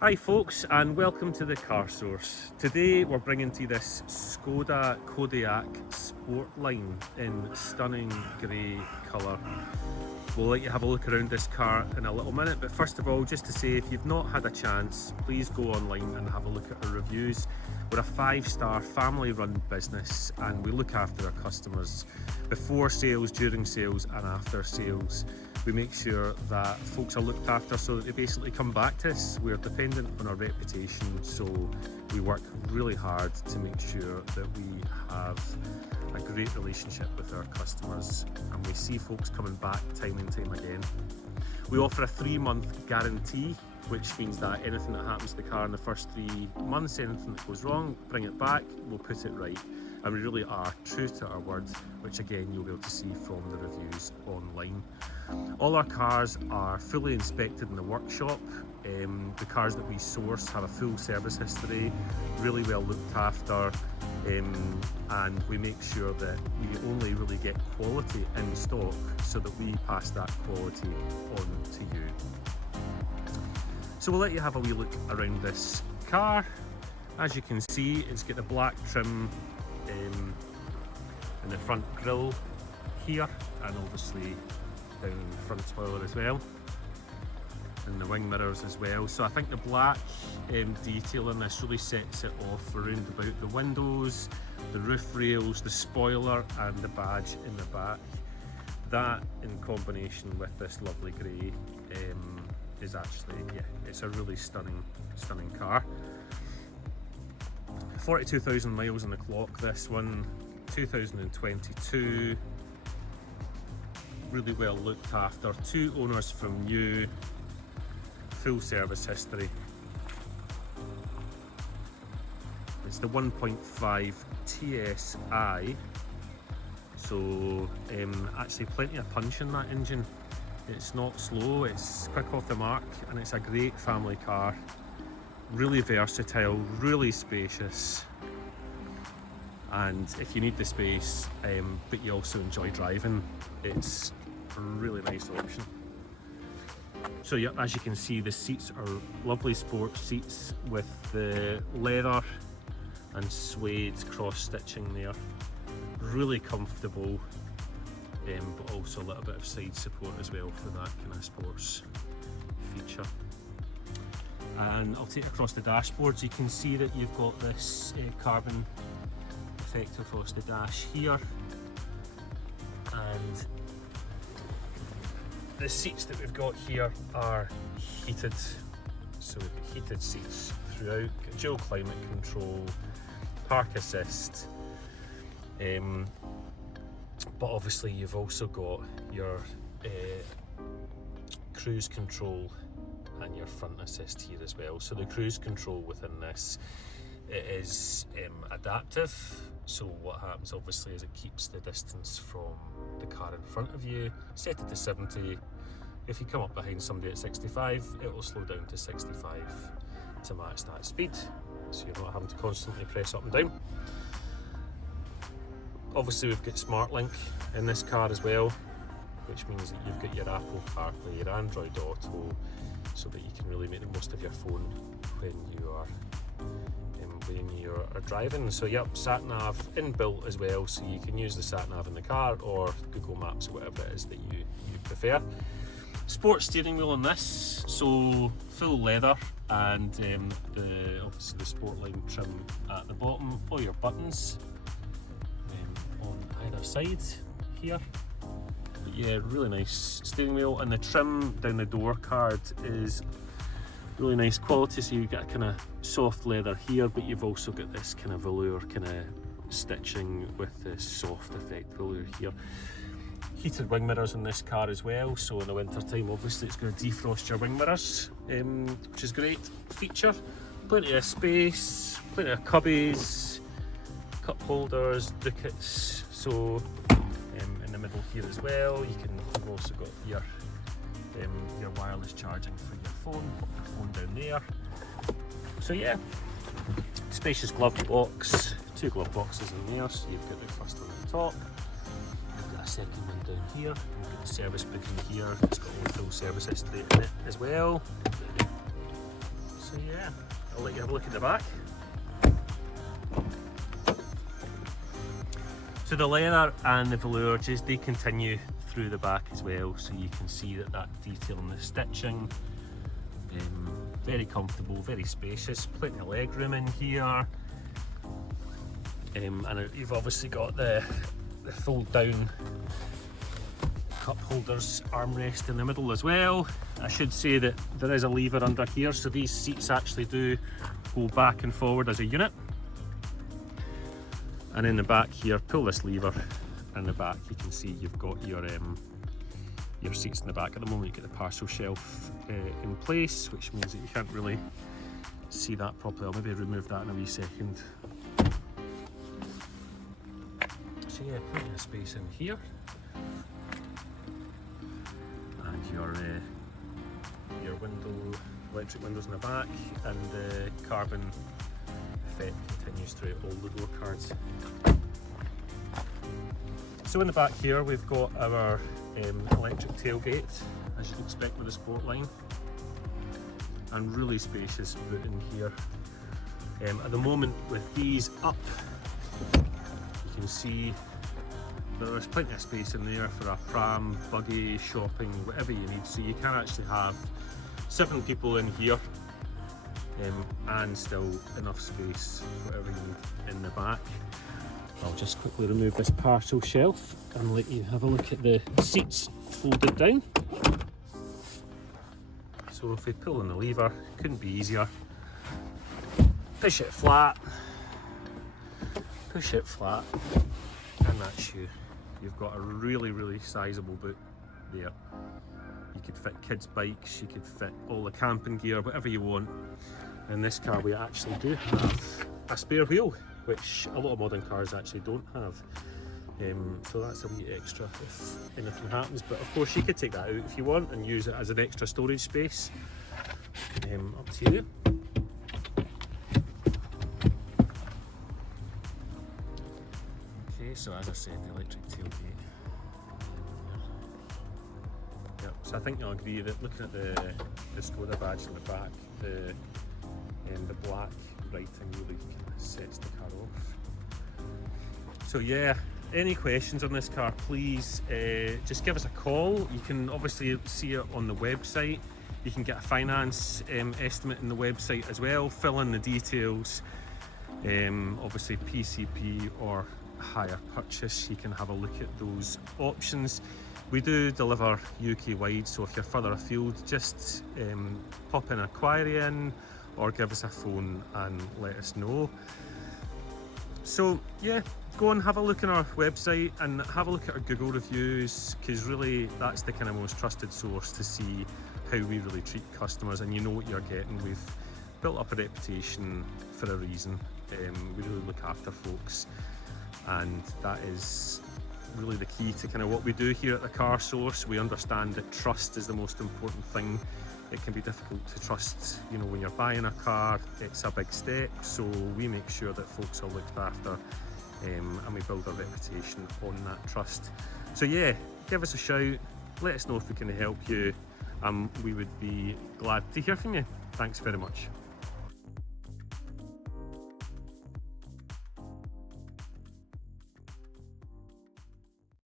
Hi folks, and welcome to the Car Source. Today we're bringing to you this Skoda Kodiaq Sportline in stunning grey colour. We'll let you have a look around this car in a little minute, but first of all, just to say, if you've not had a chance, please go online and have a look at our reviews. We're a 5-star family-run business and we look after our customers before sales, during sales and after sales. We make sure that folks are looked after so that they basically come back to us. We're dependent on our reputation, so we work really hard to make sure that we have a great relationship with our customers and we see folks coming back time and time again. We offer a 3-month guarantee, which means that anything that happens to the car in the first 3 months, anything that goes wrong, bring it back, we'll put it right. And we really are true to our word, which again you'll be able to see from the reviews online. All our cars are fully inspected in the workshop. The cars that we source have a full service history, really well looked after, and we make sure that we only really get quality in stock so that we pass that quality on to you. So we'll let you have a wee look around this car. As you can see, it's got the black trim in the front grille here, and obviously down the front spoiler as well, and the wing mirrors as well. So I think the black detail in this really sets it off around about the windows, the roof rails, the spoiler and the badge in the back. That in combination with this lovely grey is actually, yeah, it's a really stunning car. 42,000 miles on the clock, this one, 2022, really well looked after, 2 owners from new, full service history. It's the 1.5 TSI, so actually plenty of punch in that engine. It's not slow, it's quick off the mark, and it's a great family car. Really versatile, really spacious, and if you need the space but you also enjoy driving, it's a really nice option. So yeah, as you can see, the seats are lovely sports seats with the leather and suede cross stitching there. Really comfortable, but also a little bit of side support as well for that kind of sports feature. And I'll take across the dashboard, so you can see that you've got this carbon effect across the dash here, and the seats that we've got here are heated, so we've got heated seats throughout, got dual climate control, park assist, but obviously you've also got your cruise control and your front assist here as well. So the cruise control within this, it is adaptive, so what happens obviously is it keeps the distance from the car in front of you, set it to 70. If you come up behind somebody at 65, it will slow down to 65 to match that speed, so you're not having to constantly press up and down. Obviously we've got SmartLink in this car as well, which means that you've got your Apple CarPlay, your Android Auto, so that you can really make the most of your phone when you are driving. So yep, sat nav inbuilt as well, so you can use the sat nav in the car or Google Maps or whatever it is that you prefer. Sports steering wheel on this, so full leather, and obviously the Sportline trim at the bottom. All your buttons on either side here. But yeah, really nice steering wheel, and the trim down the door card is really nice quality, so you've got a kind of soft leather here, but you've also got this kind of velour kind of stitching with this soft effect velour here. Heated wing mirrors in this car as well, so in the winter time obviously it's going to defrost your wing mirrors, which is a great feature. Plenty of space, plenty of cubbies, cup holders, ducats, so in the middle here as well you've also got your wireless charging for your phone, put your phone down there. So yeah, spacious glove box, 2 glove boxes in there, so you've got the first one at the top, you've got a second one down here, you've got the service book in here, it's got all the full service history in it as well. So So yeah, I'll let you have a look at the back. So the leather and the velour, they continue through the back as well, so you can see that detail in the stitching. Very comfortable, very spacious, plenty of leg room in here. And you've obviously got the fold down cup holders armrest in the middle as well. I should say that there is a lever under here, so these seats actually do go back and forward as a unit. And in the back here, pull this lever, and in the back you can see you've got your seats in the back. At the moment you get the parcel shelf in place, which means that you can't really see that properly. I'll maybe remove that in a wee second. So yeah, plenty of space in here. And your electric windows in the back, and the carbon effect continues through all the door cards. So in the back here we've got our electric tailgate, as you'd expect with a Sportline, and really spacious boot in here. At the moment with these up, you can see there's plenty of space in there for a pram, buggy, shopping, whatever you need. So you can actually have 7 people in here and still enough space, whatever you need in the back. I'll just quickly remove this parcel shelf and let you have a look at the seats folded down. So if we pull on the lever, couldn't be easier. Push it flat, and that's you. You've got a really sizable boot there. You could fit kids' bikes, you could fit all the camping gear, whatever you want. In this car we actually do have a spare wheel, which a lot of modern cars actually don't have. So that's a wee extra if anything happens, but of course you could take that out if you want and use it as an extra storage space. Up to you. Okay, so as I said, the electric tailgate. Yep, so I think you'll agree that looking at the Skoda badge in the back, the black writing really sets the car off. So yeah, any questions on this car, please just give us a call. You can obviously see it on the website. You can get a finance estimate in the website as well, fill in the details. Obviously PCP or hire purchase, you can have a look at those options. We do deliver UK wide, so if you're further afield, just pop an inquiry in or give us a phone and let us know. So yeah, go and have a look on our website and have a look at our Google reviews, because really that's the kind of most trusted source to see how we really treat customers, and you know what you're getting. We've built up a reputation for a reason. We really look after folks, and that is really the key to kind of what we do here at the Car Source. We understand that trust is the most important thing. It can be difficult to trust, you know, when you're buying a car, it's a big step, so we make sure that folks are looked after, and we build a reputation on that trust. So yeah, give us a shout, let us know if we can help you. We would be glad to hear from you. Thanks very much.